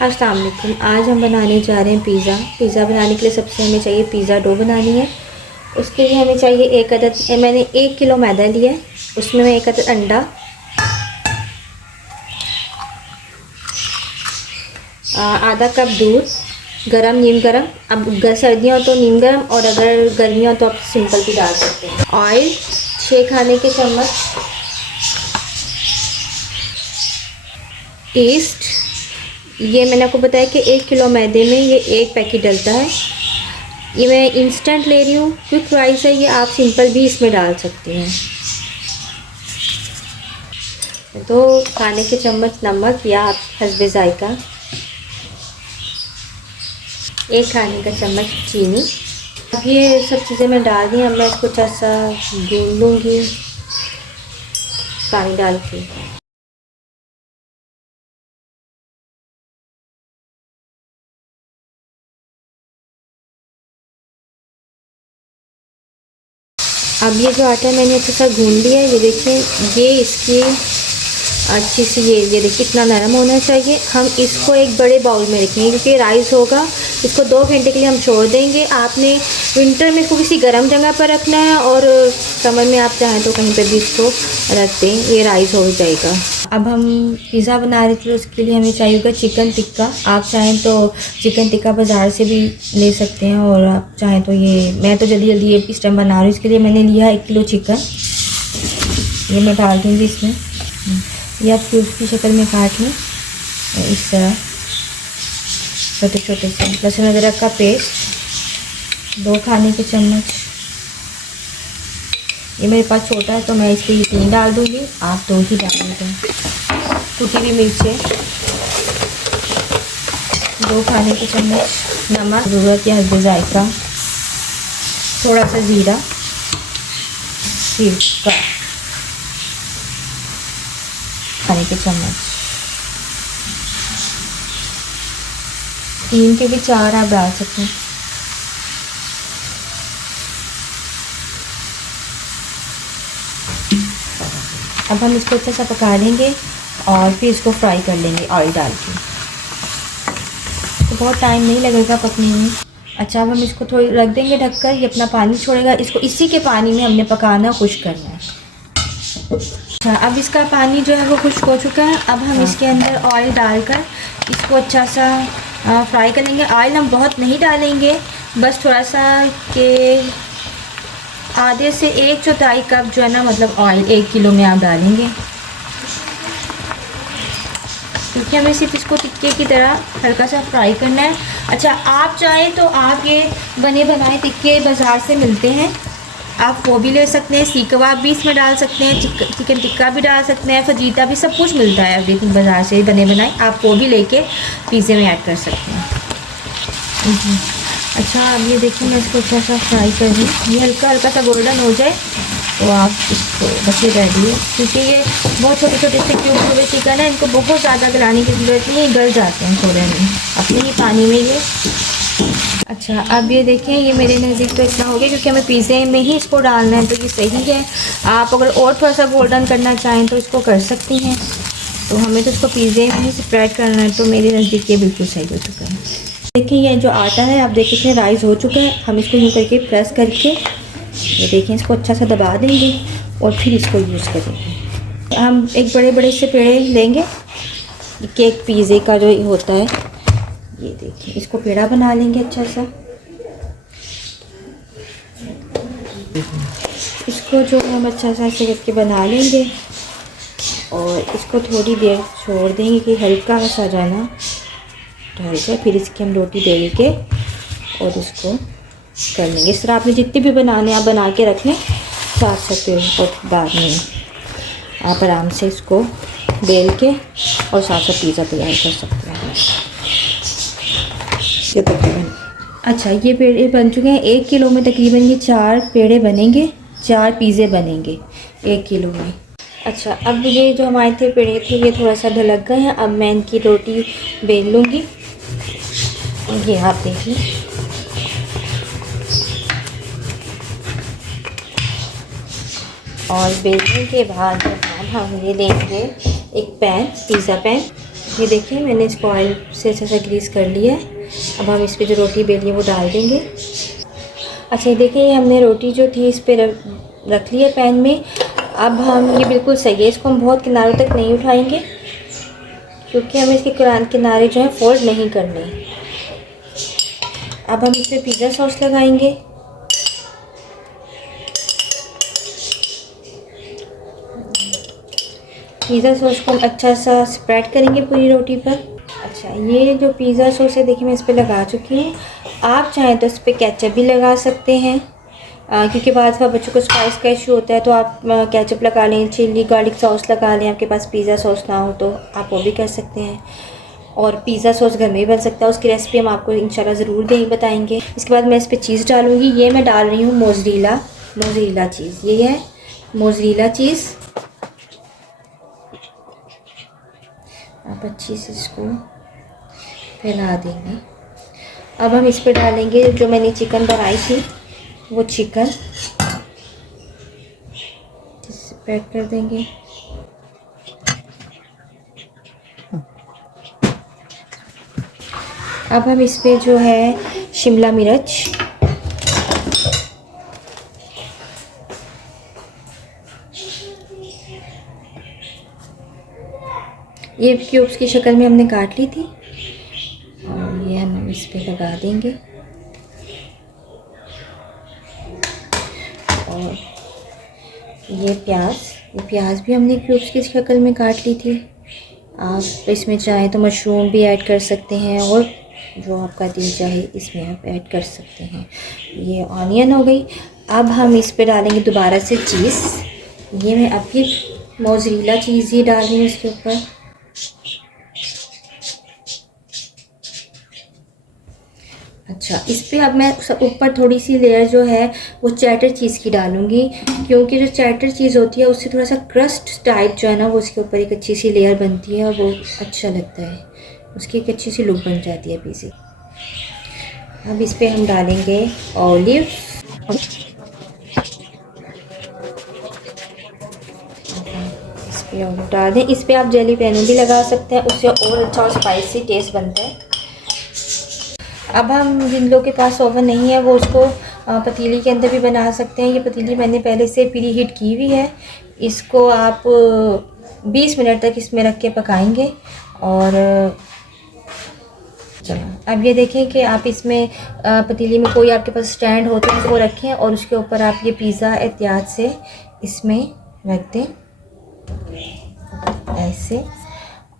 अस्सलाम वालेकुम। आज हम बनाने जा रहे हैं पिज़्ज़ा बनाने के लिए सबसे हमें चाहिए पिज़्ज़ा डो बनानी है। उसके लिए हमें चाहिए एक अदद, मैंने 1 किलो मैदा लिया है, उसमें मैं 1 अदद अंडा, आधा कप दूध, गरम नीम गरम, अब सर्दियाँ हो तो नीम गरम और अगर गर्मियाँ हो तो आप सिंपल भी डाल सकते हैं। ऑयल 6 खाने के चम्मच, ईस्ट, ये मैंने आपको बताया कि 1 किलो मैदे में ये 1 पैकेट डलता है। ये मैं इंस्टेंट ले रही हूँ, क्विक राइस है, ये आप सिंपल भी इसमें डाल सकते हैं। 2 खाने के चम्मच नमक या हस्बे जायका, 1 खाने का चम्मच चीनी। अब ये सब चीज़ें मैं डाल दी। अब मैं इसको अच्छा सा गूंद लूँगी पानी डाल के। अब ये जो आटा मैंने अच्छा सा गूंद लिया है, ये देखिए, ये इसकी अच्छी सी ये देखिए इतना नरम होना चाहिए। हम इसको एक बड़े बाउल में रखेंगे क्योंकि राइस होगा। इसको 2 घंटे के लिए हम छोड़ देंगे। आपने विंटर में इसको किसी गर्म जगह पर रखना है और समर में आप चाहें तो कहीं पर भी इसको रख दें, ये राइस हो जाएगा। अब हम पिज़्ज़ा बना रहे थे, उसके लिए हमें चाहिए होगा चिकन टिक्का। आप चाहें तो चिकन टिक्का बाज़ार से भी ले सकते हैं और आप चाहें तो ये, मैं तो जल्दी जल्दी ये इस टाइम बना रही हूँ, इसके लिए मैंने लिया 1 किलो चिकन। ये मैं डाल दूँगी इसमें। ये आप क्यूब की शक्ल में काट लें इस तरह छोटे छोटे से। लहसुन अदरक का पेस्ट 2 खाने के चम्मच। ये मेरे पास छोटा है तो मैं इसके लिए 3 डाल दूँगी, आप 2 ही डालिएगा। कुटी हुई मिर्चें 2 खाने के चम्मच, नमक ज़रूरत या हस्बे जायका, थोड़ा सा ज़ीरा, सिरका खाने के चम्मच, 3 के भी 4 आप डाल सकते हैं। अब हम इसको अच्छा सा पका लेंगे और फिर इसको फ्राई कर लेंगे ऑयल डाल के, तो बहुत टाइम नहीं लगेगा पकने में। अच्छा, अब हम इसको थोड़ी रख देंगे ढककर, ये अपना पानी छोड़ेगा। इसको इसी के पानी में हमने पकाना, खुश्क करना है। अच्छा, अब इसका पानी जो है वो खुश्क हो चुका है। अब हम इसके अंदर ऑयल डालकर इसको अच्छा सा फ्राई करेंगे। ऑयल हम बहुत नहीं डालेंगे, बस थोड़ा सा कि आधे से 1/4 कप जो है ना, मतलब ऑयल 1 किलो में आप डालेंगे, क्योंकि हमें सिर्फ इसको टिक्के की तरह हल्का सा फ्राई करना है। अच्छा, आप चाहें तो आप ये बने बनाए टिक्के बाज़ार से मिलते हैं, आप वो भी ले सकते हैं। सीख कबाब भी इसमें डाल सकते हैं, चिकन टिक्का भी डाल सकते हैं, फजीता भी, सब कुछ मिलता है एवरीथिंग बाज़ार से बने बनाए। आप वो भी लेके पिज़्ज़े में ऐड कर सकते हैं। अच्छा, अब ये देखिए मैं इसको अच्छा सा फ्राई कर रही हूँ। ये हल्का हल्का सा गोल्डन हो जाए तो आप इसको बस ये रेडी है, क्योंकि ये बहुत छोटे छोटे से क्यूब हुए चिकन है, इनको बहुत ज़्यादा गलाने की ज़रूरत नहीं है, गल जाते हैं थोड़े में अपने ही पानी में ये। अच्छा, अब ये देखें, ये मेरे नज़दीक तो इतना हो गया, क्योंकि हमें पिज़्ज़े में ही इसको डालना है तो ये सही है। आप अगर और थोड़ा सा गोल्डन करना चाहें तो इसको कर सकती हैं, तो हमें तो इसको पिज़्ज़े में ही स्प्रेड करना है। तो मेरे नज़दीक ये बिल्कुल सही हो चुका है। देखिए, ये जो आटा है आप देख सकते हैं राइस हो चुका है। हम इसको यूँ करके प्रेस करके, ये देखें, इसको अच्छा सा दबा देंगे और फिर इसको यूज़ करेंगे। हम एक बड़े बड़े से पेड़े लेंगे, केक पिज़्ज़े का जो होता है, ये देखिए, इसको पेड़ा बना लेंगे अच्छा सा। इसको जो हम अच्छा सा ऐसे करके बना लेंगे और इसको थोड़ी देर छोड़ देंगे कि हल्का सा जाना ढल जाए, फिर इसकी हम रोटी बेल के और इसको कर लेंगे। इस तरह आपने जितने भी बनाने आप बना के रख लें साथ साथ, और बाद में आप आराम से इसको बेल के और साथ साथ पिज़्ज़ा तैयार कर सकते हैं। ये तकरीबन, अच्छा, ये पेड़े बन चुके हैं। 1 किलो में तकरीबन ये 4 पेड़े बनेंगे, 4 पिज़्ज़े बनेंगे 1 किलो में। अच्छा, अब ये जो हमारे थे पेड़े थे ये थोड़ा सा ढलक गए हैं। अब मैं इनकी रोटी बेल लूँगी। ये आप देखिए, और बेलने के बाद हम ये लेंगे एक पैन, पिज़्ज़ा पैन, ये देखिए मैंने इसको ऑयल से अच्छा सा ग्रीस कर लिया है। अब हम इस पर जो रोटी बेली है वो डाल देंगे। अच्छा ये देखिए हमने रोटी जो थी इस पर रख ली है पैन में। अब हम ये बिल्कुल सही है, इसको हम बहुत किनारों तक नहीं उठाएंगे क्योंकि हमें इसके किनारे जो है फोल्ड नहीं करने। अब हम इसमें पिज़्ज़ा सॉस लगाएंगे। पिज़्ज़ा सॉस को हम अच्छा सा स्प्रेड करेंगे पूरी रोटी पर। अच्छा ये जो पिज़्ज़ा सॉस है देखिए मैं इस पर लगा चुकी हूँ। आप चाहें तो इस पर केचप भी लगा सकते हैं क्योंकि बाद में बच्चों को स्पाइस का इशू होता है तो आप केचप लगा लें, चिल्ली गार्लिक सॉस लगा लें। आपके पास पिज़्ज़ा सॉस ना हो तो आप वो भी कर सकते हैं। और पिज़्ज़ा सॉस घर में ही बन सकता है, उसकी रेसिपी हम आपको इंशाल्लाह ज़रूर बताएंगे। इसके बाद मैं इस पर चीज़ डालूँगी। ये मैं डाल रही हूँ मोज़रेला चीज़। ये है मोज़रेला चीज़। आप अच्छी से इसको फैला देंगे। अब हम इस पर डालेंगे जो मैंने चिकन बनाई थी वो चिकन स्प्रेड कर देंगे। अब हम इस पे जो है शिमला मिर्च, ये क्यूब्स की शक्ल में हमने काट ली थी और ये हम इस पे लगा देंगे। और ये प्याज भी हमने क्यूब्स की शक्ल में काट ली थी। आप इसमें चाहें तो मशरूम भी ऐड कर सकते हैं और जो आपका दिल चाहे इसमें आप ऐड कर सकते हैं। ये ऑनियन हो गई। अब हम इस पे डालेंगे दोबारा से चीज़। ये मैं अभी मोज़रेला चीज़ ही डाल रही हूँ इसके ऊपर। अच्छा इस पे अब मैं ऊपर थोड़ी सी लेयर जो है वो चैटर चीज़ की डालूँगी क्योंकि जो चैटर चीज़ होती है उससे थोड़ा सा क्रस्ट टाइप जो है ना वो उसके ऊपर एक अच्छी सी लेयर बनती है और वो अच्छा लगता है, उसकी एक अच्छी सी लुक बन जाती है पिज़्ज़े। अब इस पे हम डालेंगे ऑलिव। इस पे ऑलिव डाल दें। इस पे आप जैलीपेनो भी लगा सकते हैं, उससे और अच्छा और स्पाइसी टेस्ट बनता है। अब हम जिन लोगों के पास ओवन नहीं है वो उसको पतीली के अंदर भी बना सकते हैं। ये पतीली मैंने पहले से प्री हीट की हुई है। इसको आप 20 मिनट तक इसमें रख के पकाएंगे। और चलो अब ये देखें कि आप इसमें पतीली में कोई आपके पास स्टैंड हो तो उसको रखें और उसके ऊपर आप ये पिज़्ज़ा एहतियात से इसमें रख दें ऐसे,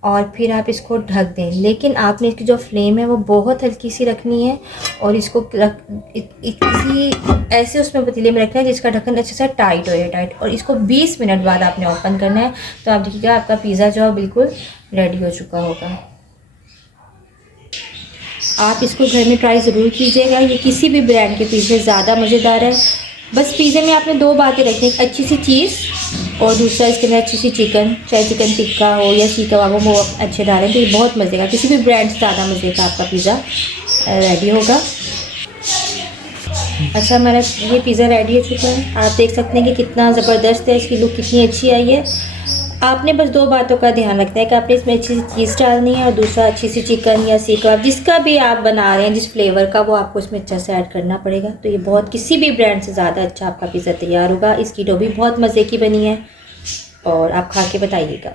और फिर आप इसको ढक दें। लेकिन आपने इसकी जो फ्लेम है वो बहुत हल्की सी रखनी है और इसको किसी ऐसे उसमें पतीले में रखना है जिसका ढक्कन अच्छे से टाइट हो टाइट। और इसको 20 मिनट बाद आपने ओपन करना है तो आप देखिएगा आपका पिज़्ज़ा जो है बिल्कुल रेडी हो चुका होगा। आप इसको घर में ट्राई ज़रूर कीजिएगा। ये किसी भी ब्रांड के पिज़्ज़े ज़्यादा मज़ेदार है। बस पिज़्ज़े में आपने 2 बातें रखनी, एक अच्छी सी चीज़ और दूसरा इसके अंदर अच्छी सी चिकन, चाहे चिकन टिक्का हो या सीख कबाब हो वो अच्छे डालें तो ये बहुत मज़े का, किसी भी ब्रांड से ज़्यादा मज़े का आपका पिज़्ज़ा रेडी होगा। अच्छा मेरा ये पिज़्ज़ा रेडी हो चुका है। आप देख सकते हैं कि कितना ज़बरदस्त है, इसकी लुक कितनी अच्छी आई है। आपने बस 2 बातों का ध्यान रखना है कि आपने इसमें अच्छी सी चीज़ डालनी है और दूसरा अच्छी सी चिकन या सीख कबाब जिसका भी आप बना रहे हैं जिस फ्लेवर का वो आपको इसमें अच्छा से ऐड करना पड़ेगा। तो ये बहुत किसी भी ब्रांड से ज़्यादा अच्छा आपका पिज़्ज़ा तैयार होगा। इसकी डो भी बहुत मज़े की बनी है और आप खा के बताइएगा।